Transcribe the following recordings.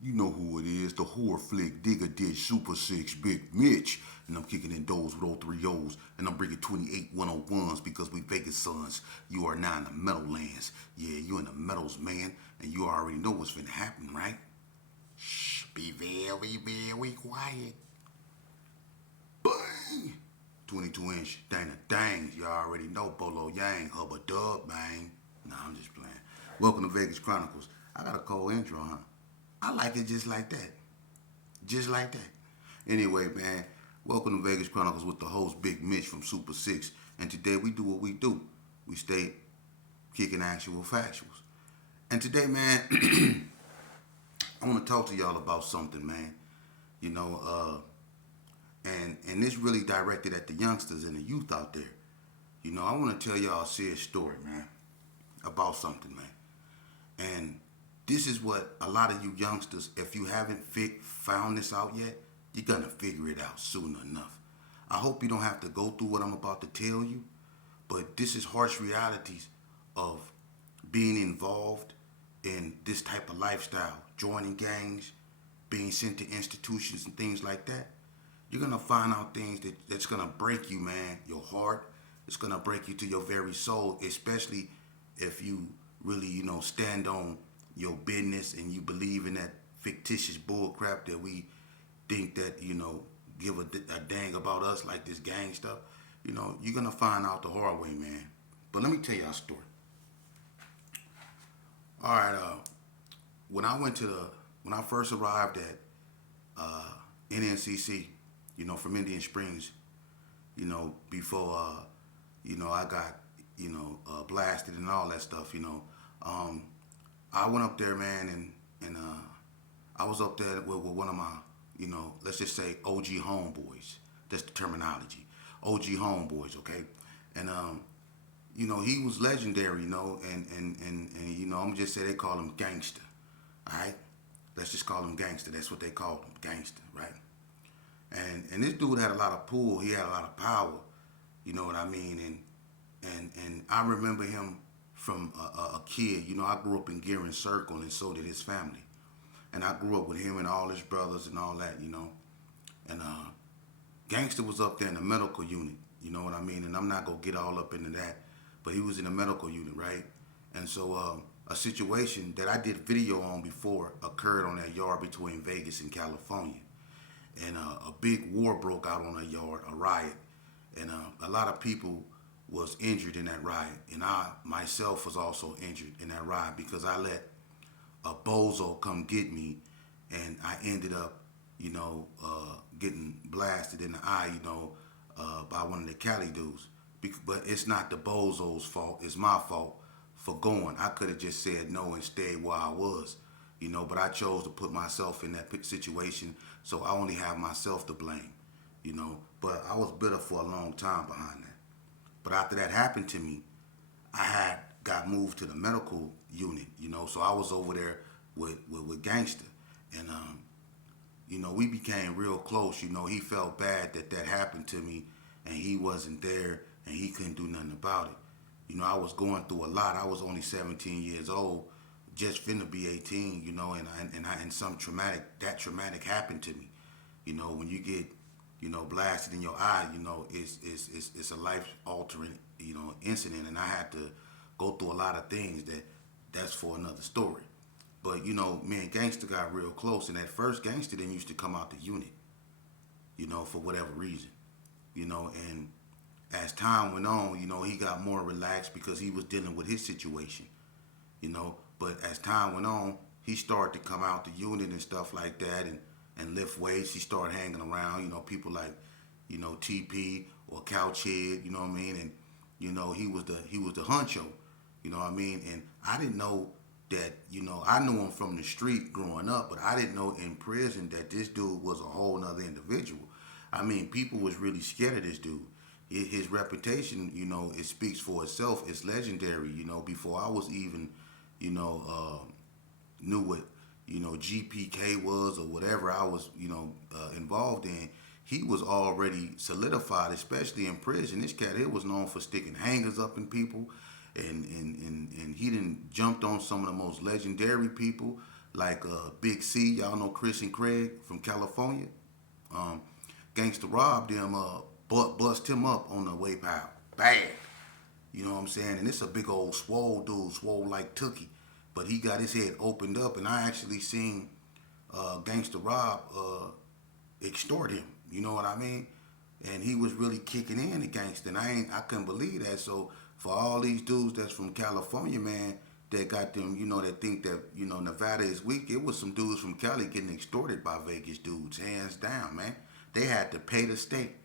You know who it is, the horror flick digger ditch Super 6 Big Mitch. And I'm kicking in doors with all three O's. And I'm bringing 28 101s because we Vegas sons. You are now in the Meadowlands. Yeah, you in the Meadows, man. And you already know what's finna happen, right? Shh, be very quiet. Bang! 22-inch, dang a dang. You already know Bolo Yang, Hubba Dub, bang. Nah, I'm just playing. Welcome to Vegas Chronicles. I got a cold intro, huh? I like it just like that. Just like that. Anyway, man, welcome to Vegas Chronicles with the host Big Mitch from Super 6. And today we do what we do. We stay kicking actual factuals. And today, man, I want to talk to y'all about something, man. You know, and this really directed at the youngsters and the youth out there. You know, I want to tell y'all a serious story, man, about something, man. And this is what a lot of you youngsters, if you haven't found this out yet, you're going to figure it out soon enough. I hope you don't have to go through what I'm about to tell you, but this is harsh realities of being involved in this type of lifestyle, joining gangs, being sent to institutions and things like that. You're gonna find out things that's gonna break you, man, your heart. It's gonna break you to your very soul, especially if you really, stand on your business and you believe in that fictitious bull crap that we think that, give a dang about us like this gang stuff. You're gonna find out the hard way, man. But let me tell you a story. All right, when I went to when I first arrived at NNCC, from Indian Springs, before I got blasted and all that stuff. Um, I went up there, man, and I was up there with one of my, let's just say OG homeboys. That's the terminology, OG homeboys, okay? And he was legendary, and I'm just say they call him Gangster, all right? Let's just call him Gangster. That's what they called him, Gangster, right? And this dude had a lot of pull. He had a lot of power. You know what I mean? And I remember him from a kid. I grew up in Gearing Circle, and so did his family. And I grew up with him and all his brothers and all that. And Gangster was up there in the medical unit. You know what I mean? And I'm not gonna get all up into that, but he was in the medical unit, right? And so a situation that I did video on before occurred on that yard between Vegas and California, and a big war broke out on that yard, a riot, and a lot of people was injured in that riot, and I myself was also injured in that riot because I let a bozo come get me, and I ended up, getting blasted in the eye, by one of the Cali dudes. But it's not the bozo's fault; it's my fault for going. I could have just said no and stayed where I was, but I chose to put myself in that situation, so I only have myself to blame, But I was bitter for a long time behind that. But after that happened to me, I had got moved to the medical unit, so I was over there with Gangster, and we became real close. He felt bad that happened to me, and he wasn't there, and he couldn't do nothing about it. I was going through a lot. I was only 17 years old, just finna be 18, and some traumatic happened to me. When you get, blasted in your eye, it's a life altering, incident, and I had to go through a lot of things that's for another story. But me and Gangster got real close, and at first Gangster didn't used to come out the unit, for whatever reason, and as time went on, he got more relaxed because he was dealing with his situation, But as time went on, he started to come out the unit and stuff like that, and lift weights. He started hanging around, people like, TP or Couchhead, you know what I mean, and he was the huncho, you know what I mean, and I didn't know that, I knew him from the street growing up, but I didn't know in prison that this dude was a whole nother individual. I mean, people was really scared of this dude. His reputation, it speaks for itself. It's legendary. Before I was even, knew what, GPK was or whatever I was, involved in, he was already solidified, especially in prison. This cat here was known for sticking hangers up in people, and he didn't jumped on some of the most legendary people like Big C. Y'all know Chris and Craig from California. Um, Gangster robbed them, bust him up on the way out. Bad. You know what I'm saying? And it's a big old swole dude, swole like Tookie. But he got his head opened up, and I actually seen Gangster Rob extort him. You know what I mean? And he was really kicking in the gangster, and I couldn't believe that. So for all these dudes that's from California, man, that got them, that think that Nevada is weak. It was some dudes from Cali getting extorted by Vegas dudes, hands down, man. They had to pay the state.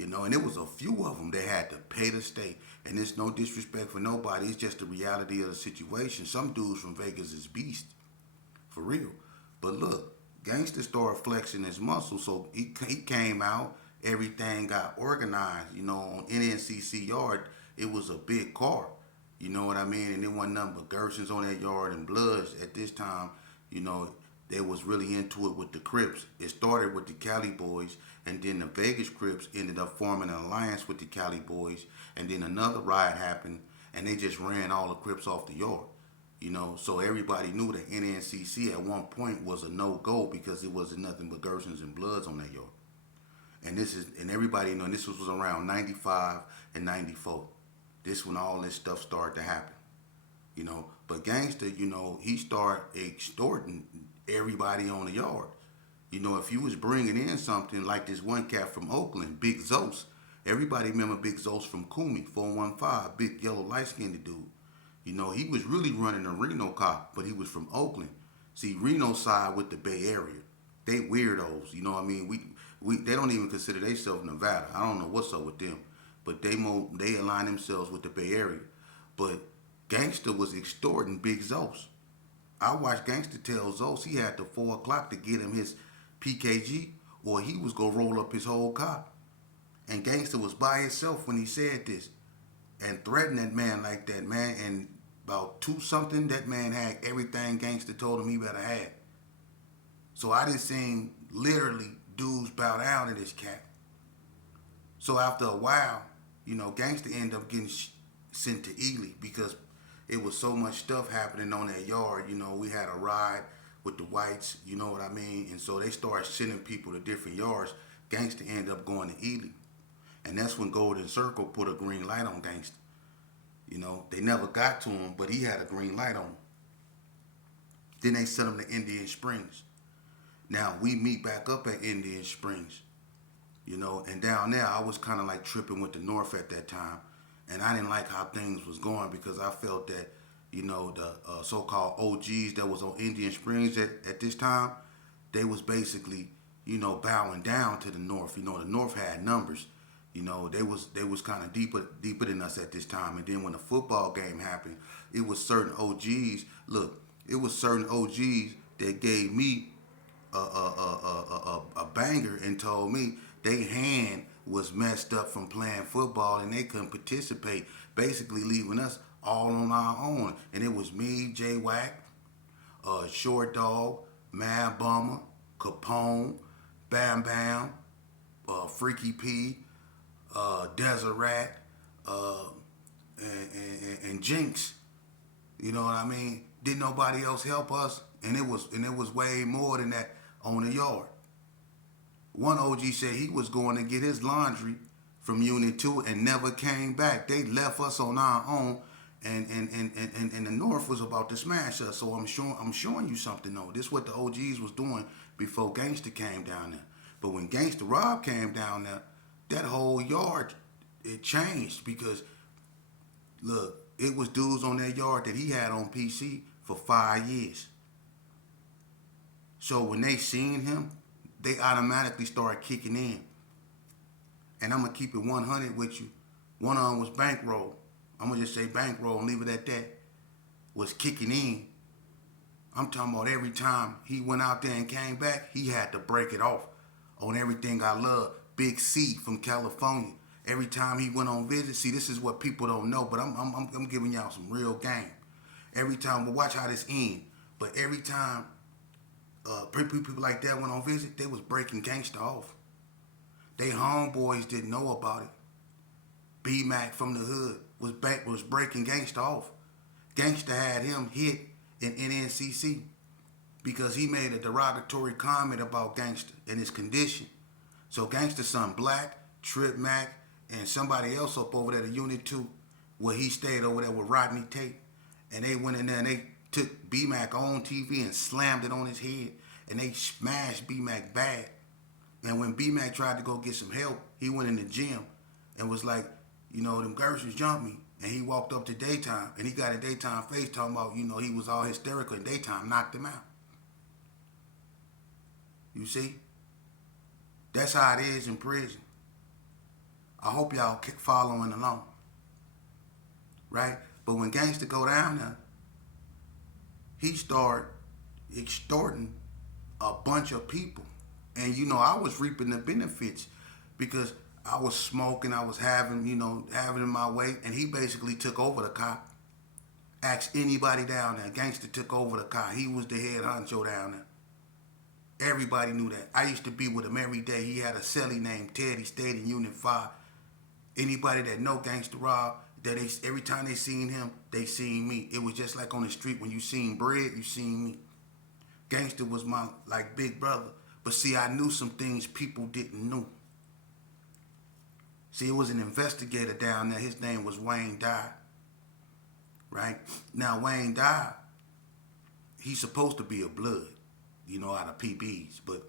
And it was a few of them that had to pay the state. And it's no disrespect for nobody. It's just the reality of the situation. Some dudes from Vegas is beasts, for real. But look, Gangster started flexing his muscles, so he came out. Everything got organized. On NNCC yard, it was a big car. You know what I mean? And there wasn't nothing but Gersons on that yard and Bloods at this time. They was really into it with the Crips. It started with the Cali boys, and then the Vegas Crips ended up forming an alliance with the Cali boys, and then another riot happened, and they just ran all the Crips off the yard. So everybody knew that NNCC at one point was a no-go because it wasn't nothing but Gersons and Bloods on that yard. And everybody know this was around 95 and 94. This when all this stuff started to happen. But Gangster, he started extorting everybody on the yard. If you was bringing in something like this one cat from Oakland, Big Zos. Everybody remember Big Zos from Kumi, 415, big yellow light-skinned dude. He was really running a Reno cop, but he was from Oakland. See, Reno side with the Bay Area. They weirdos, you know what I mean? They don't even consider themselves Nevada. I don't know what's up with them. But they align themselves with the Bay Area. But Gangster was extorting Big Zos. I watched Gangster tell Zos he had to 4 o'clock to get him his PKG, or he was going to roll up his whole cop. And Gangster was by himself when he said this. And threatened that man like that, man. And about 2-something, that man had everything Gangster told him he better have. So I didn't see literally dudes bow down to this cat. So after a while, Gangster ended up getting sent to Ely because it was so much stuff happening on that yard. We had a ride with the whites, you know what I mean? And so they started sending people to different yards. Gangster ended up going to Ely. And that's when Golden Circle put a green light on Gangster. They never got to him, but he had a green light on him. Then they sent him to Indian Springs. Now, we meet back up at Indian Springs, and down there, I was kind of like tripping with the North at that time. And I didn't like how things was going because I felt that, the so-called OGs that was on Indian Springs at this time, they was basically, bowing down to the North. The North had numbers. They was kind of deeper than us at this time. And then when the football game happened, it was certain OGs. Look, it was certain OGs that gave me a banger and told me their hand was messed up from playing football and they couldn't participate, basically leaving us all on our own. And it was me, J Wack, Short Dog, Mad Bummer, Capone, Bam Bam, Freaky P, Deseret, and Jinx. You know what I mean? Didn't nobody else help us, and it was way more than that on the yard. One OG said he was going to get his laundry from Unit 2 and never came back. They left us on our own, and the North was about to smash us. So I'm showing you something though. This is what the OGs was doing before Gangster came down there. But when Gangster Rob came down there, that whole yard, it changed because, look, it was dudes on that yard that he had on PC for 5 years. So when they seen him, they automatically started kicking in. And I'm going to keep it 100 with you. One of them was Bankroll. I'm going to just say Bankroll and leave it at that. Was kicking in. I'm talking about every time he went out there and came back, he had to break it off on everything I love. Big C from California. Every time he went on visit, see, this is what people don't know, but I'm giving y'all some real game. Every time, well, watch how this ends. But every time people like that went on visit, they was breaking Gangster off. They homeboys didn't know about it. B-Mac from the hood was breaking Gangster off. Gangster had him hit in NNCC. because he made a derogatory comment about Gangster and his condition. So Gangster's son Black, Trip Mac, and somebody else up over there, the Unit 2, where he stayed over there with Rodney Tate. And they went in there and they took B-Mac on TV and slammed it on his head. And they smashed B-Mac bad. And when B-Mac tried to go get some help, he went in the gym and was like, them Gershons jumped me. And he walked up to Daytime and he got a Daytime face talking about, he was all hysterical and Daytime knocked him out. You see? That's how it is in prison. I hope y'all keep following along. Right? But when Gangster go down there, he start extorting a bunch of people. And I was reaping the benefits because I was smoking, I was having it my way, and he basically took over the cop. Asked anybody down there. Gangster took over the cop. He was the head honcho down there. Everybody knew that. I used to be with him every day. He had a cellie named Ted. He stayed in Unit 5. Anybody that know Gangster Rob, every time they seen him, they seen me. It was just like on the street when you seen Bread, you seen me. Gangster was my big brother. But see, I knew some things people didn't know. See, it was an investigator down there. His name was Wayne Dye. Right? Now, Wayne Dye, he's supposed to be a blood, out of PBs. But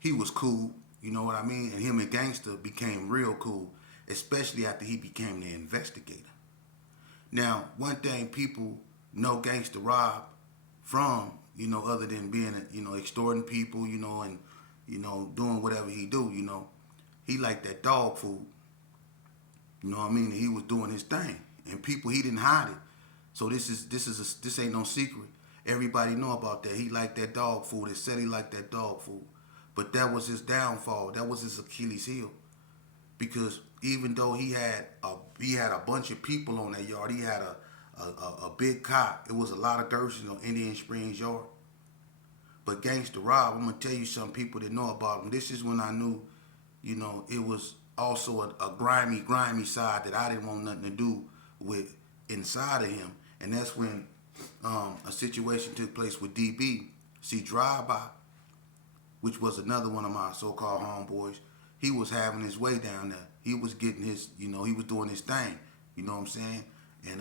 he was cool, you know what I mean? And him and Gangster became real cool, especially after he became the investigator. Now, one thing people know Gangster Rob from, other than being, extorting people, and, doing whatever he do, he liked that dog food. You know what I mean? He was doing his thing. And people, he didn't hide it. So this ain't no secret. Everybody know about that. He liked that dog food. It said he liked that dog food. But that was his downfall. That was his Achilles heel. Because even though he had a bunch of people on that yard, he had a big cop. It was a lot of Gershons on Indian Springs yard. But Gangster Rob, I'm gonna tell you some people that know about him. This is when I knew, it was also a grimy side that I didn't want nothing to do with inside of him. And that's when a situation took place with DB. See, Drive-By, which was another one of my so-called homeboys, he was having his way down there. He was getting his, he was doing his thing. You know what I'm saying? And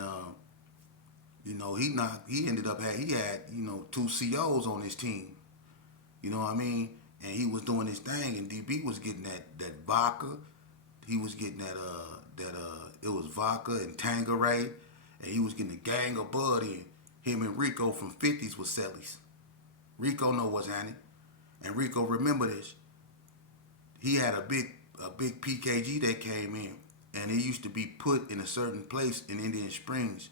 he ended up he had 2 COs on his team. You know what I mean? And he was doing his thing, and DB was getting that vodka. He was getting it was vodka and Tanqueray, and he was getting a gang of bud in. Him and Rico from 50s was cellies. Rico know what's happening, and Rico remember this. He had a big PKG that came in, and it used to be put in a certain place in Indian Springs.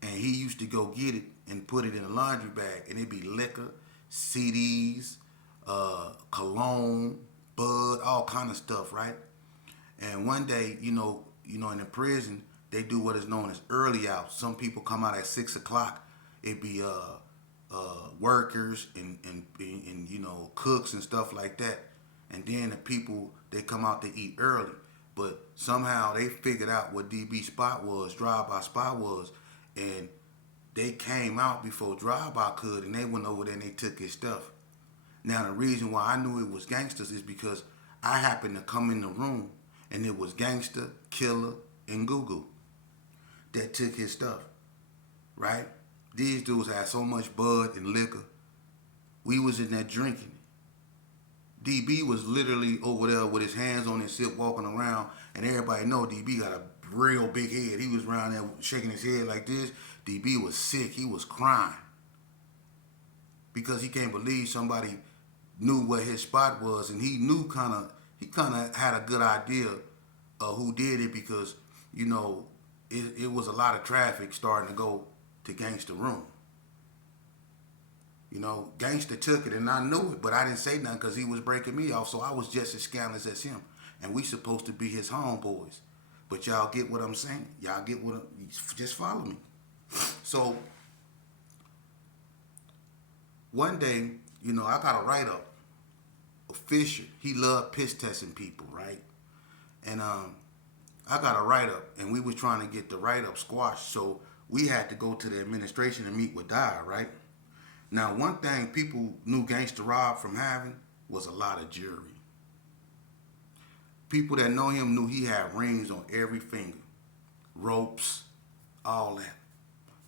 And he used to go get it and put it in a laundry bag. And it'd be liquor, CDs, cologne, bud, all kind of stuff, right? And one day, in the prison, they do what is known as early out. Some people come out at 6 o'clock. It'd be workers and cooks and stuff like that. And then the people, they come out to eat early. But somehow they figured out what DB spot was, Drive-By spot was. And they came out before Drive-By could, and they went over there and they took his stuff. Now, the reason why I knew it was gangsters is because I happened to come in the room, and it was Gangster, Killer, and Goo that took his stuff, right? These dudes had so much bud and liquor. We was in there drinking. DB was literally over there with his hands on his hip walking around, and everybody know DB got a real big head. He was around there shaking his head like this. DB was sick. He was crying because he can't believe somebody knew what his spot was, and he kind of had a good idea of who did it because it was a lot of traffic starting to go to Gangster room. Gangster took it, and I knew it, but I didn't say nothing because he was breaking me off, so I was just as scandalous as him, and we supposed to be his homeboys. But y'all get what I'm saying? Y'all get what just follow me. So, one day, I got a write-up of Fisher. He loved piss testing people, right? And I got a write-up, and we was trying to get the write-up squashed, so we had to go to the administration and meet with Dyer, right? Now, one thing people knew Gangster Rob from having was a lot of jewelry. People that know him knew he had rings on every finger, ropes, all that.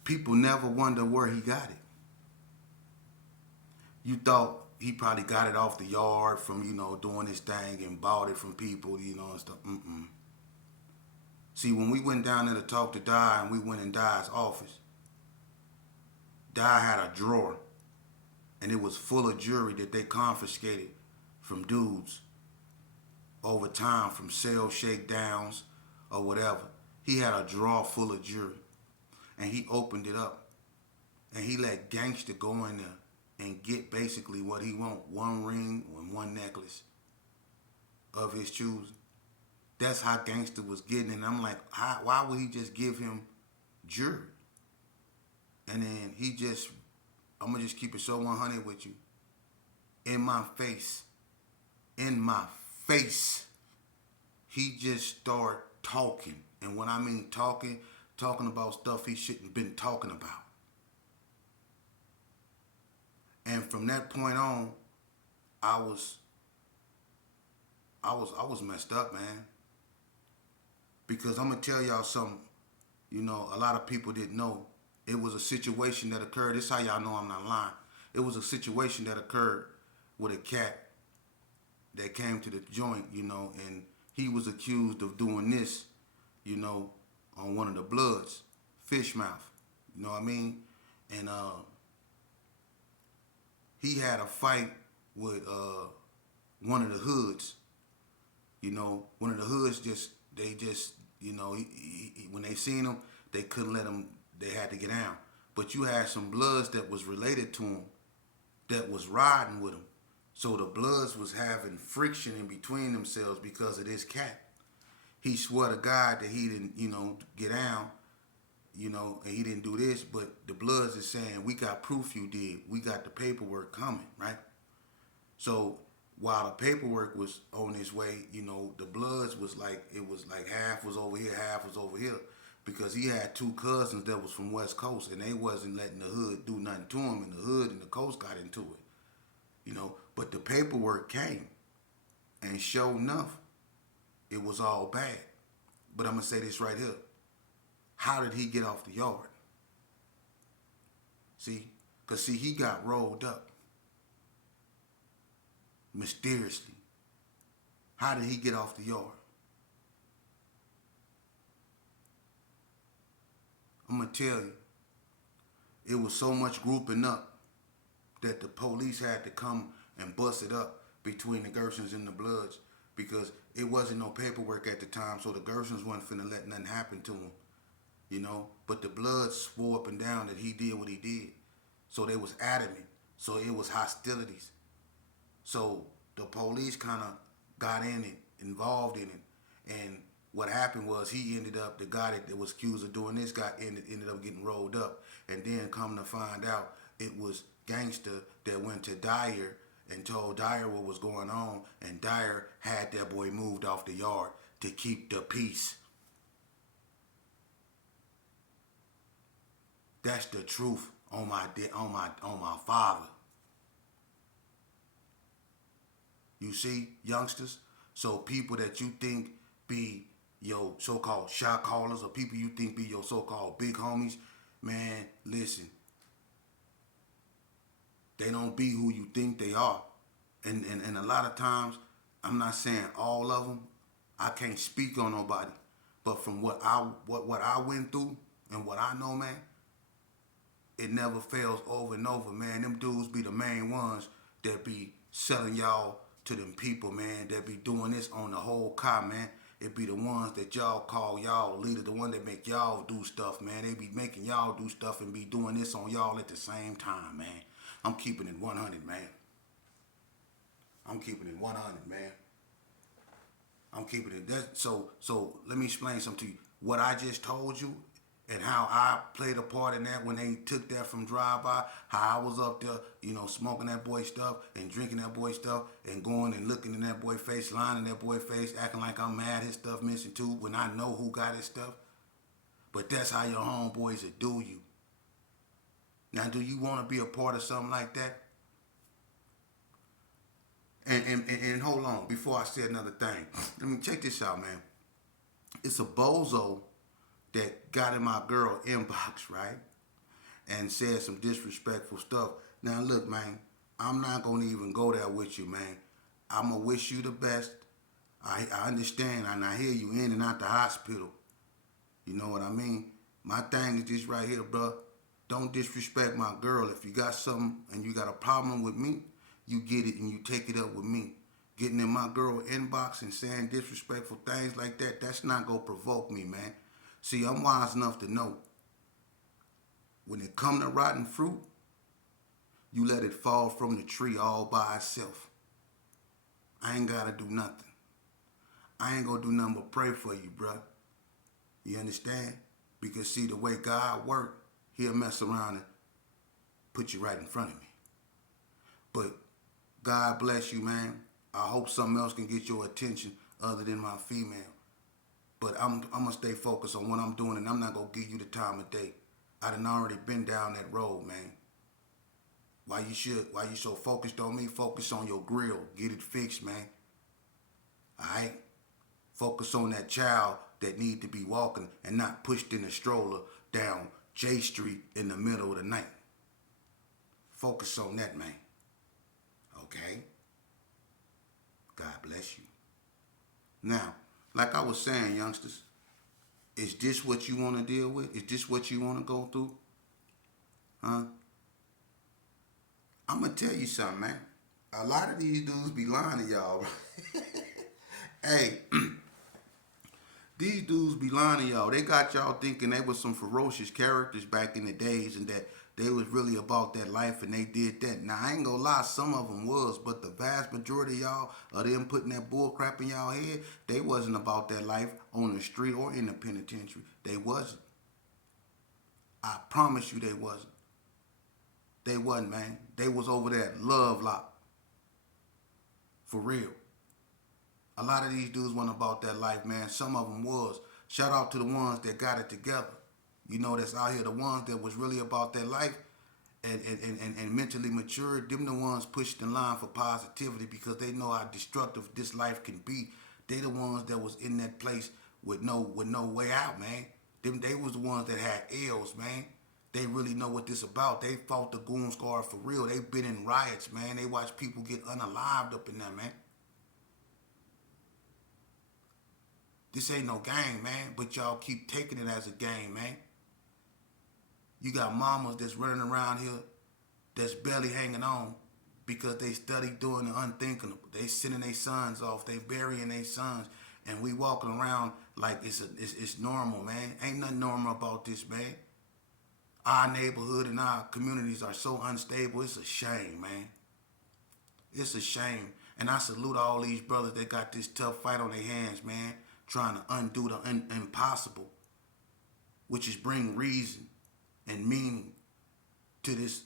People never wonder where he got it. You thought he probably got it off the yard from, doing his thing and bought it from people, and stuff. Mm-mm. See, when we went down there to talk to Di and we went in Di's office, Di had a drawer and it was full of jewelry that they confiscated from dudes over time from sales shakedowns or whatever. He had a drawer full of jewelry and he opened it up and he let Gangster go in there and get basically what he want, one ring and one necklace of his choosing. That's how Gangster was getting it. And I'm like, why would he just give him jewelry? And then I'm going to just keep it so 100 with you. In my face, he just started talking. And when I mean talking about stuff he shouldn't been talking about. And from that point on, I was messed up, man. Because I'm gonna tell y'all something, a lot of people didn't know. It was a situation that occurred. This is how y'all know I'm not lying. It was a situation that occurred with a cat that came to the joint, and he was accused of doing this, on one of the Bloods, fish mouth. You know what I mean? And he had a fight with one of the hoods. One of the hoods when they seen him, they couldn't let him, they had to get down. But you had some Bloods that was related to him that was riding with him. So the Bloods was having friction in between themselves because of this cat. He swore to God that he didn't, get down, and he didn't do this, but the Bloods is saying, we got proof you did. We got the paperwork coming, right? So while the paperwork was on its way, the Bloods was like, it was like half was over here, half was over here. Because he had two cousins that was from West Coast and they wasn't letting the hood do nothing to him, and the hood and the coast got into it. But the paperwork came. And sure enough, it was all bad. But I'm going to say this right here. How did he get off the yard? See? Because, he got rolled up. Mysteriously. How did he get off the yard? I'm going to tell you. It was so much grouping up that the police had to come and bust it up between the Gersons and the Bloods because it wasn't no paperwork at the time, so the Gersons wasn't finna let nothing happen to him, But the Bloods swore up and down that he did what he did. So they was adamant. So it was hostilities. So the police kind of got in it, involved in it, and what happened was the guy that was accused of doing this ended up getting rolled up. And then come to find out it was Gangster that went to Dyer and told Dyer what was going on. And Dyer had that boy moved off the yard to keep the peace. That's the truth on my father. You see, youngsters? So people that you think be your so-called shot callers or people you think be your so-called big homies, man, listen. They don't be who you think they are. And a lot of times, I'm not saying all of them. I can't speak on nobody. But from what I went through and what I know, man, it never fails over and over, man. Them dudes be the main ones that be selling y'all to them people, man, that be doing this on the whole car, man. It be the ones that y'all call y'all leader, the one that make y'all do stuff, man. They be making y'all do stuff and be doing this on y'all at the same time, man. I'm keeping it 100, man. I'm keeping it 100, man. I'm keeping it. So let me explain something to you. What I just told you and how I played a part in that when they took that from drive-by, how I was up there, smoking that boy stuff and drinking that boy stuff and going and looking in that boy face, lying in that boy face, acting like I'm mad his stuff missing too when I know who got his stuff. But that's how your homeboys will do you. Now, do you want to be a part of something like that? And hold on, before I say another thing, let me check this out, man. It's a bozo that got in my girl inbox, right? And said some disrespectful stuff. Now, look, man, I'm not going to even go there with you, man. I'm going to wish you the best. I understand, and I hear you in and out the hospital. You know what I mean? My thing is this right here, bro. Don't disrespect my girl. If you got something and you got a problem with me, you get it and you take it up with me. Getting in my girl inbox and saying disrespectful things like that, that's not going to provoke me, man. See, I'm wise enough to know when it come to rotten fruit, you let it fall from the tree all by itself. I ain't got to do nothing. I ain't going to do nothing but pray for you, bruh. You understand? Because see, the way God work, he'll mess around and put you right in front of me. But God bless you, man. I hope something else can get your attention other than my female. But I'm going to stay focused on what I'm doing, and I'm not going to give you the time of day. I done already been down that road, man. Why you so focused on me? Focus on your grill. Get it fixed, man. All right? Focus on that child that need to be walking and not pushed in a stroller down J Street in the middle of the night. Focus on that, man. Okay? God bless you. Now, like I was saying, youngsters, is this what you want to deal with? Is this what you want to go through? Huh? I'm going to tell you something, man. A lot of these dudes be lying to y'all. Hey, these dudes be lying to y'all. They got y'all thinking they was some ferocious characters back in the days and that they was really about that life and they did that. Now, I ain't gonna lie, some of them was, but the vast majority of y'all, of them putting that bull crap in y'all head, they wasn't about that life on the street or in the penitentiary. They wasn't. I promise you they wasn't. They wasn't, man. They was over there at Love Lock. For real. A lot of these dudes wasn't about that life, man. Some of them was. Shout out to the ones that got it together. You know, that's out here, the ones that was really about their life and mentally matured. Them the ones pushed the line for positivity because they know how destructive this life can be. They the ones that was in that place with no way out, man. They was the ones that had L's, man. They really know what this about. They fought the goon squad for real. They been in riots, man. They watched people get unalived up in there, man. This ain't no game, man, but y'all keep taking it as a game, man. You got mamas that's running around here that's barely hanging on because they study doing the unthinkable. They sending their sons off. They burying their sons. And we walking around like it's normal, man. Ain't nothing normal about this, man. Our neighborhood and our communities are so unstable. It's a shame, man. It's a shame. And I salute all these brothers that got this tough fight on their hands, man. Trying to undo the impossible, which is bring reason and meaning to this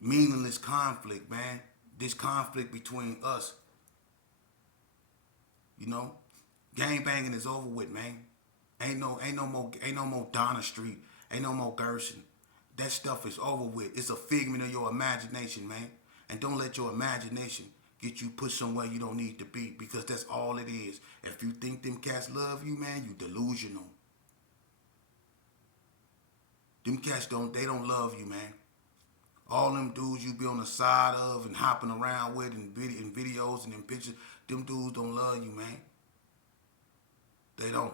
meaningless conflict, man. This conflict between us. You know, gang banging is over with, man. Ain't no more Donna Street. Ain't no more Gerson. That stuff is over with. It's a figment of your imagination, man. And don't let your imagination get you put somewhere you don't need to be because that's all it is. If you think them cats love you, man, you delusional. Them cats don't love you, man. All them dudes you be on the side of and hopping around with in videos and in pictures, them dudes don't love you, man. They don't.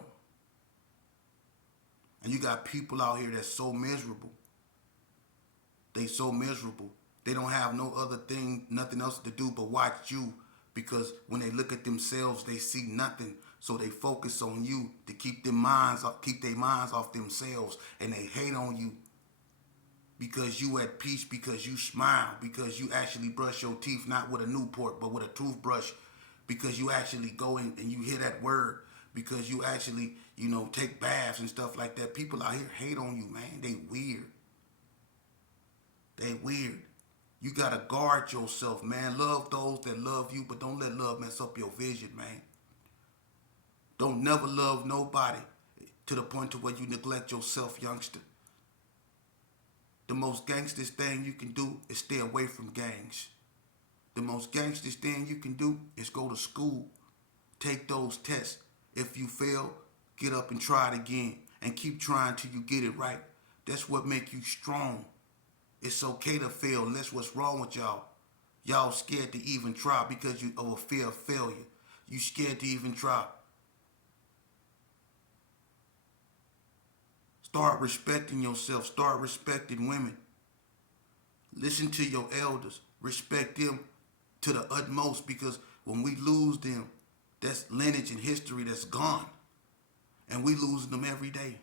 And you got people out here that's so miserable. They so miserable. They don't have no other thing, nothing else to do but watch you. Because when they look at themselves, they see nothing. So they focus on you to keep their minds off themselves. And they hate on you because you at peace, because you smile, because you actually brush your teeth, not with a Newport, but with a toothbrush. Because you actually go in and you hear that word. Because you actually, take baths and stuff like that. People out here hate on you, man. They weird. They weird. You gotta guard yourself, man. Love those that love you, but don't let love mess up your vision, man. Don't never love nobody to the point to where you neglect yourself, youngster. The most gangstest thing you can do is stay away from gangs. The most gangstest thing you can do is go to school, take those tests. If you fail, get up and try it again and keep trying till you get it right. That's what make you strong. It's okay to fail, and that's what's wrong with y'all. Y'all scared to even try because you of a fear of failure. You scared to even try. Start respecting yourself. Start respecting women. Listen to your elders. Respect them to the utmost because when we lose them, that's lineage and history that's gone. And we losing them every day.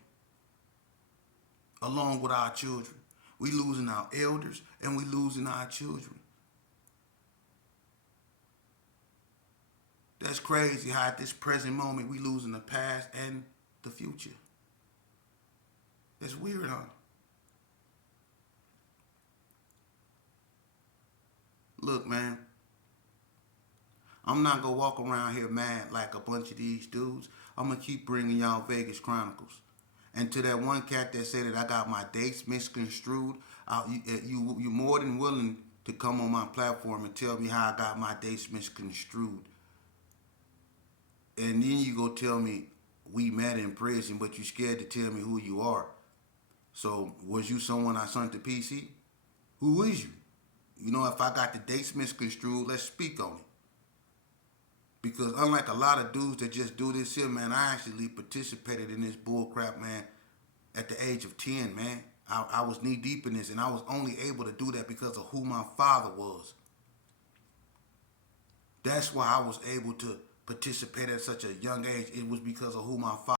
Along with our children. We losing our elders and we losing our children. That's crazy how at this present moment we losing the past and the future. That's weird, huh? Look, man, I'm not gonna walk around here mad like a bunch of these dudes. I'm gonna keep bringing y'all Vegas Chronicles. And to that one cat that said that I got my dates misconstrued, you more than willing to come on my platform and tell me how I got my dates misconstrued. And then you go tell me we met in prison, but you scared to tell me who you are. So was you someone I sent to PC? Who is you? You know, if I got the dates misconstrued, let's speak on it. Because unlike a lot of dudes that just do this here, man, I actually participated in this bull crap, man, at the age of 10, man. I was knee deep in this, and I was only able to do that because of who my father was. That's why I was able to participate at such a young age. It was because of who my father